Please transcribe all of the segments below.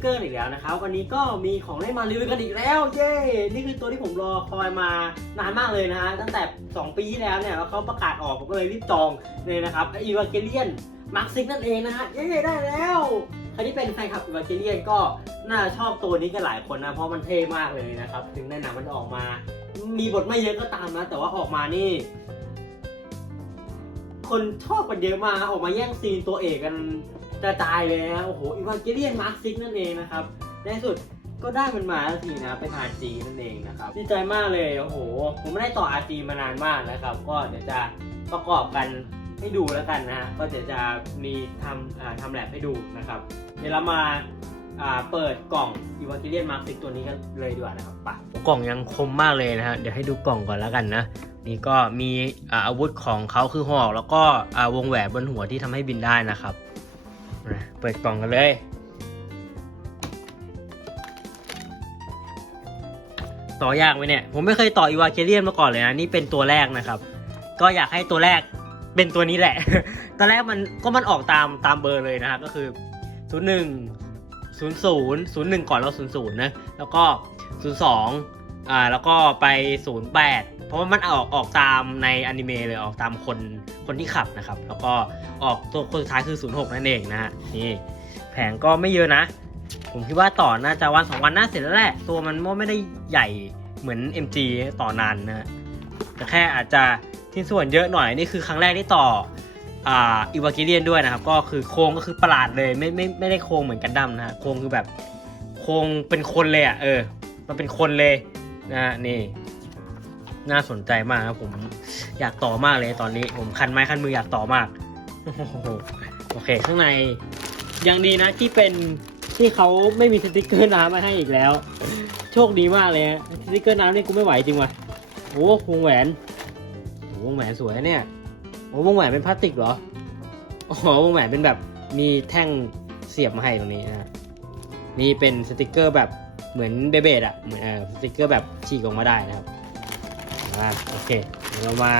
เกอร์อีกแล้วนะครับ วันนี้ก็มีของเล่นมารีวิวกันอีกแล้ว เย้ นี่คือตัวที่ผมรอคอยมานานมากเลยนะฮะ ตั้งแต่ 2 ปีที่แล้วเนี่ยแล้วเขาประกาศออกผมก็เลยรีบจองเลยนะครับอีวาเกเลียนมาร์คซิกนั่นเองนะฮะ เย้ ได้แล้วใครที่เป็นแฟนคลับอีวาเกเลียนก็น่าชอบตัวนี้กันหลายคนนะ เพราะมันเท่มากเลยนะครับ ถึงในหนังมันออกมา มีบทไม่เยอะก็ตามนะ แต่ว่าออกมานี่คนชอบกันเยอะมากออกมาแย่งซีนตัวเอกกัน กระจายเลยนะโอ้โหอีวานเกเลียนมาร์คซิกนั่นเองนะครับในที่สุดก็ได้มันมาแล้วทีนะเป็น RG นั่นเองนะครับดีใจมากเลยโอ้โห ผมไม่ได้ต่อ RG มานานมากนะครับ ก็เดี๋ยวจะประกอบกันให้ดูแล้วกันนะก็เดี๋ยวจะมีทำทำแลบให้ดูนะครับ เดี๋ยวเรามาอ่าเปิดกล่องอีวานเกเลียนมาร์คซิกตัวนี้กันเลยดีกว่านะครับปะกล่องยังคมมากเลยนะฮะเดี๋ยวให้ดูกล่องก่อนแล้วกันนะนี่ก็มีอาวุธของเขาคือหอก แล้วก็วงแหวนบนหัวที่ทำให้บินได้นะครับ นะเปิดกล่องกันเลย ต่อยากไหมเนี่ย ผมไม่เคยต่ออีวาเกเลียนมาก่อนเลยนะ นี่เป็นตัวแรกนะครับ ก็อยากให้ตัวแรกเป็นตัวนี้แหละ ตอนแรกมันก็มันออกตามตามเบอร์เลยนะครับก็คือ 01 00 01 ก่อนแล้ว00นะ แล้วก็ 02 อ่าแล้วก็ไป 08 เพราะว่ามันออกออกตามในอนิเมะเลยออกตามคนคนที่ขับนะครับ แล้วก็ออกตัวคนสุดท้ายคือ 06 นั่นเองนะฮะนี่แผงก็ไม่เยอะนะ ผมคิดว่าต่อน่าจะวันสองวันน่าเสร็จแล้วแหละ ตัวมันไม่ได้ใหญ่เหมือน MG ต่อนานนะแต่แค่อาจจะที่ส่วนเยอะหน่อยนี่คือครั้งแรกที่ต่ออ่าอีวากิเลียนด้วยนะครับ ก็คือโครงก็คือประหลาดเลยไม่ไม่ไม่ได้โครงเหมือนกันดั้มนะฮะโครงคือแบบโครงเป็นคนเลยอะเออ มันเป็นคนเลย นะนี่น่าสนใจมากครับผมอยากต่อมากเลยตอนนี้ ผมคันไม้คันมืออยากต่อมากโอเค ข้างในยังดีนะที่เป็นที่เขาไม่มีสติกเกอร์น้ำมาให้อีกแล้ว โชคดีมากเลยสติกเกอร์น้ำนี่กูไม่ไหวจริงว่ะโอ้วงแหวนโอ้วงแหวนสวยเนี่ยโอ้วงแหวนเป็นพลาสติกเหรออ๋อวงแหวนเป็นแบบมีแท่งเสียบมาให้ตรงนี้นะฮะนี่เป็นสติกเกอร์แบบ เหมือนเบเบดอะเหมือนสติกเกอร์แบบฉีกออกมาได้นะครับอ่าโอเคเรามา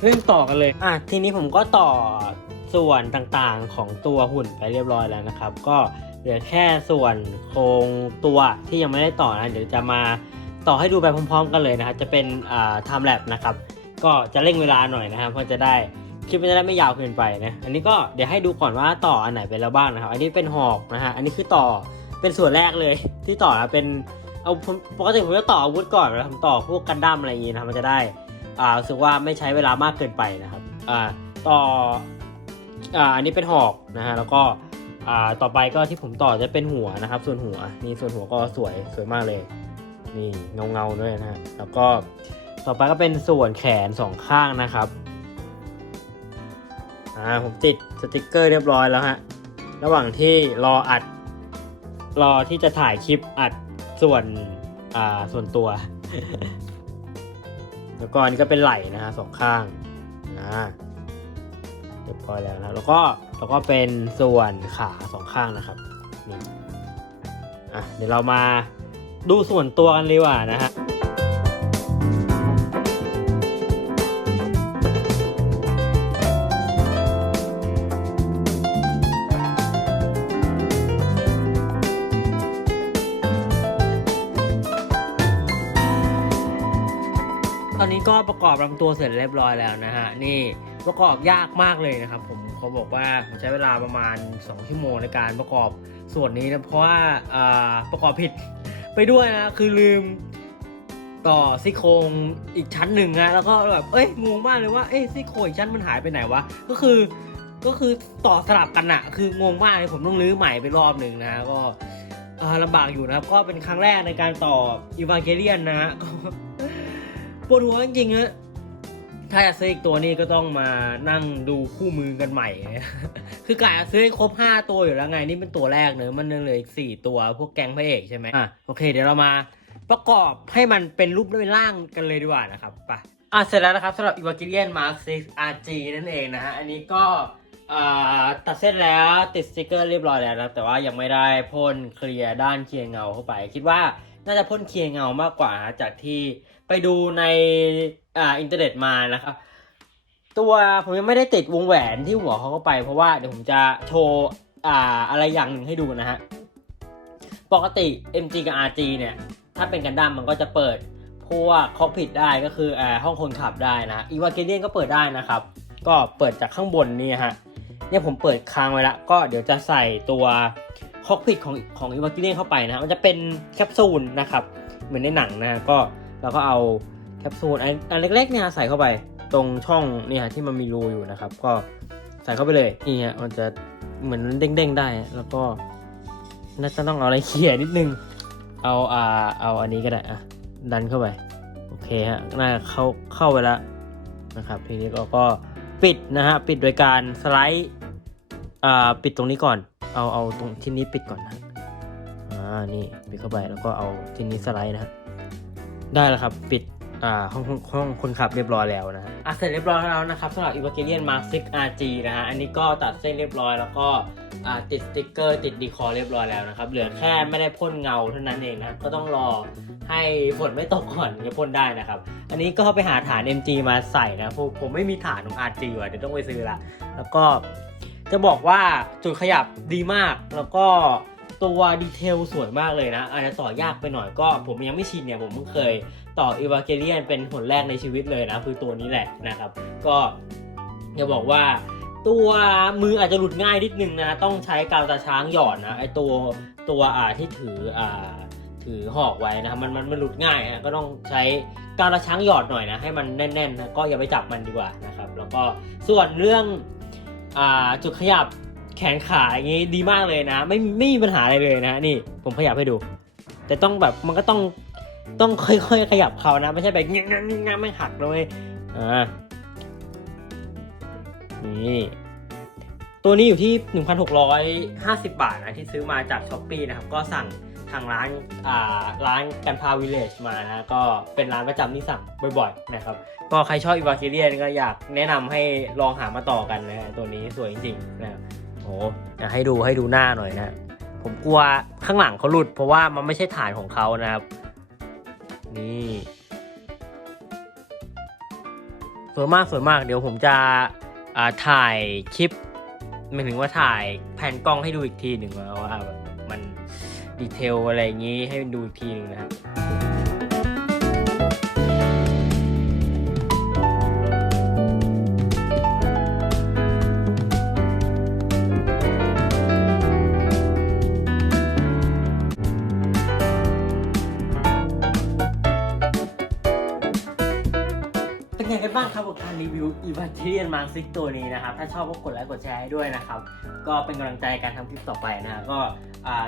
เริ่มต่อกันเลยอะทีนี้ผมก็ต่อส่วนต่างๆของตัวหุ่นไปเรียบร้อยแล้วนะครับ ก็เหลือแค่ส่วนโครงตัวที่ยังไม่ได้ต่อนะเดี๋ยวจะมาต่อให้ดูไปพร้อม ๆ กันเลยนะครับจะเป็นอ่า time lapse นะครับ ก็จะเร่งเวลาหน่อยนะครับเพราะจะได้คลิปมันจะได้ไม่ยาวเกินไปนะ อันนี้ก็เดี๋ยวให้ดูก่อนว่าต่ออันไหนไปแล้วบ้างนะครับ อันนี้เป็นหอกนะฮะ อันนี้คือต่อ เป็นส่วนแรกเลย ที่ต่อนะเป็นเอาปกติผมจะต่ออาวุธก่อนแล้วผมต่อพวกกันดั้มอะไรอย่างงี้นะมันจะได้อ่ารู้สึกว่าไม่ใช้เวลามากเกินไปนะครับอ่าต่ออ่าอันนี้เป็นหอกนะฮะแล้วก็อ่าต่อไปก็ที่ผมต่อจะเป็นหัวนะครับ ส่วนหัวนี่ส่วนหัวก็สวยสวยมากเลยนี่เงาเงาด้วยนะฮะแล้วก็ต่อไปก็เป็นส่วนแขนสองข้างนะครับอ่าผมติดสติกเกอร์เรียบร้อยแล้วฮะระหว่างที่รออัด รอที่จะถ่ายคลิปอัดส่วนอ่าส่วนตัว แล้วก็อันนี้ก็เป็นไหล่นะฮะสองข้างนะเรียบร้อยแล้วนะแล้วก็แล้วก็เป็นส่วนขาสองข้างนะครับนี่อะเดี๋ยวเรามาดูส่วนตัวกันเลยว่านะฮะ ตอนนี้ก็ประกอบลำตัวเสร็จเรียบร้อยแล้วนะฮะ นี่ประกอบยากมากเลยนะครับผมเขาบอกว่าผมใช้เวลาประมาณ 2 ชั่วโมงในการประกอบส่วนนี้นะ เพราะว่าประกอบผิดไปด้วยนะ คือลืมต่อซี่โครงอีกชั้นหนึ่งนะแล้วก็แบบเอ้ยงงมากเลยว่าเอ้ยซี่โครงอีกชั้นมันหายไปไหนวะก็คือก็คือต่อสลับกันอะคืองงมากเลยผมต้องรื้อใหม่ไปรอบหนึ่งนะก็ลำบากอยู่นะครับ ก็เป็นครั้งแรกในการต่ออีวาเกเลียนนะฮะก็ ปวดหัวจริงๆฮะถ้าจะซื้ออีกตัวนี้ก็ต้องมานั่งดูคู่มือกันใหม่ คือกะจะซื้อให้ครบ 5 ตัวอยู่แล้วไง นี่เป็นตัวแรกเนอะมันยังเหลืออีก 4 ตัวพวกแก๊งพระเอกใช่ไหมอะโอเค เดี๋ยวเรามาประกอบให้มันเป็นรูปเป็นร่างกันเลยดีกว่านะครับไปอะเสร็จแล้วนะครับสำหรับ e v a n g e l i o n Mark 6 RG นั่นเองนะฮะ อันนี้ก็อ่าตัดเส้นแล้วติดสติกเกอร์เรียบร้อยแล้วนะครับแต่ว่ายังไม่ได้พ่นเคลียร์ด้านเคลียร์เงาเข้าไป คิดว่า น่าจะพ่นเคลียร์เงามากกว่านะจากที่ไปดูในอ่าอินเทอร์เน็ตมานะครับ ตัวผมยังไม่ได้ติดวงแหวนที่หัวเขาเข้าไป เพราะว่าเดี๋ยวผมจะโชว์อ่าอะไรอย่างหนึ่งให้ดูนะฮะปกติ MG กับ RG เนี่ย ถ้าเป็นกันดั้มมันก็จะเปิดพวกคอกพิทได้ก็คืออ่าห้องคนขับได้นะอีวาเกเลียนก็เปิดได้นะครับ ก็เปิดจากข้างบนนี่ฮะเนี่ยผมเปิดค้างไว้แล้วก็เดี๋ยวจะใส่ตัว คอกพิทของของอีวาเกเลียนเข้าไปนะมันจะเป็นแคปซูลนะครับ เหมือนในหนังนะก็เราก็เอาแคปซูลอันอันเล็กๆเนี่ยใส่เข้าไปตรงช่องเนี่ยที่มันมีรูอยู่นะครับ ก็ใส่เข้าไปเลยนี่ฮะมันจะเหมือนเด้งๆได้ แล้วก็น่าจะต้องเอาอะไรเขี่ยนิดนึง เอาอ่าเอาอันนี้ก็ได้อะดันเข้าไปโอเคฮะน่าจะเข้าเข้าไปแล้วนะครับ ทีนี้เราก็ปิดนะฮะปิดโดยการสไลด์อ่าปิดตรงนี้ก่อน เอาเอาตรงที่นี้ปิดก่อนนะอ่านี่ปิดเข้าไปแล้วก็เอาที่นี้สไลด์นะฮะได้แล้วครับปิดอ่าห้องห้องคนขับเรียบร้อยแล้วนะฮะอะเสร็จเรียบร้อยแล้วนะครับสำหรับ e v a g e l i o n Mark 6 RG นะฮะอันนี้ก็ตัดเส้นเรียบร้อยแล้วก็อ่าติดสติกเกอร์ติดดีคอร์เรียบร้อยแล้วนะครับเหลือแค่ไม่ได้พ่นเงาเท่านั้นเองนะก็ต้องรอให้ฝนไม่ตกก่อนจะพ่นได้นะครับ อันนี้ก็ไปหาฐาน MG มาใส่นะผมผมไม่มีฐานของ RG ว่ะเดี๋ยวต้องไปซื้อละแล้วก็ จะบอกว่าจุดขยับดีมาก แล้วก็ตัวดีเทลสวยมากเลยนะ อาจจะต่อยากไปหน่อยก็ผมยังไม่ชินเนี่ย ผมเพิ่งเคยต่อ e v a g e l i o n เป็นหนแรกในชีวิตเลยนะ คือตัวนี้แหละนะครับ ก็จะบอกว่าตัวมืออาจจะหลุดง่ายนิดนึงนะ ต้องใช้กาวตาช้างหยอดนะไอตัวตัวอ่าที่ถืออ่าถือหอกไว้นะครับมันมันมันหลุดง่ายฮะก็ต้องใช้กาวตาช้างหยอดหน่อยนะให้มันแน่นๆนะก็อย่าไปจับมันดีกว่านะครับ แล้วก็ส่วนเรื่อง อ่าจุดขยับแขนขาอย่างงี้ดีมากเลยนะ ไม่ไม่มีปัญหาอะไรเลยนะนี่ผมขยับให้ดู แต่ต้องแบบมันก็ต้องต้องค่อยๆขยับเขานะ ไม่ใช่แบบงี้งี้งี้ไม่หักเลยอ่านี่ตัวนี้อยู่ที่ 1,650 บาทนะที่ซื้อมาจากช้อปปีนะครับก็สั่ง ทางร้านอ่าร้านกันพาวิลเลจมานะก็เป็นร้านประจำที่สั่งบ่อยๆนะครับก็ใครชอบอีวาคิเลียนก็อยากแนะนำให้ลองหามาต่อกันนะตัวนี้สวยจริงๆนะโอ้อยากให้ดูให้ดูหน้าหน่อยนะผมกลัวข้างหลังเขาหลุด เพราะว่ามันไม่ใช่ฐานของเขานะครับ นี่สวยมากสวยมากเดี๋ยวผมจะอ่าถ่ายคลิปหมายถึงว่าถ่ายแผ่นกล้องให้ดูอีกทีหนึ่งว่าแบ ดีเทลอะไรอย่างนี้ให้ดูอีกทีหนึ่งนะครับ อีวาเทียนมาซิกตัวนี้นะครับ ถ้าชอบก็กดไลค์กดแชร์ให้ด้วยนะครับ ก็เป็นกำลังใจการทำคลิปต่อไปนะ ก็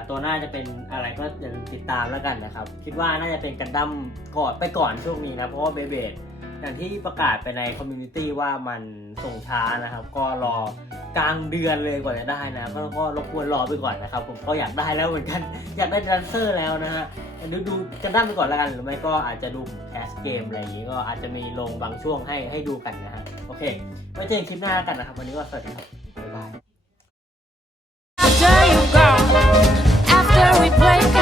ตัวหน้าจะเป็นอะไรก็อย่าลืมติดตามแล้วกันนะครับ คิดว่าน่าจะเป็นกันดั้มก่อนไปก่อนช่วงนี้นะ เพราะว่าเบเบด อย่างที่ประกาศไปในคอมมูนิตี้ว่ามันส่งช้านะครับ ก็รอกลางเดือนเลยกว่าจะได้นะก็ก็รบกวนรอไปก่อนนะครับ ผมก็อยากได้แล้วเหมือนกัน อยากได้ดันเซอร์แล้วนะฮะดูดูกันด้านไปก่อนแล้วกันหรือไม่ก็อาจจะดูแคสเกมอะไรอย่างนี้ก็อาจจะมีลงบางช่วงให้ให้ดูกันนะฮะโอเคไว้เจอกันคลิปหน้ากันนะครับ วันนี้ก็สวัสดีครับบ๊ายบาย After you go, after we break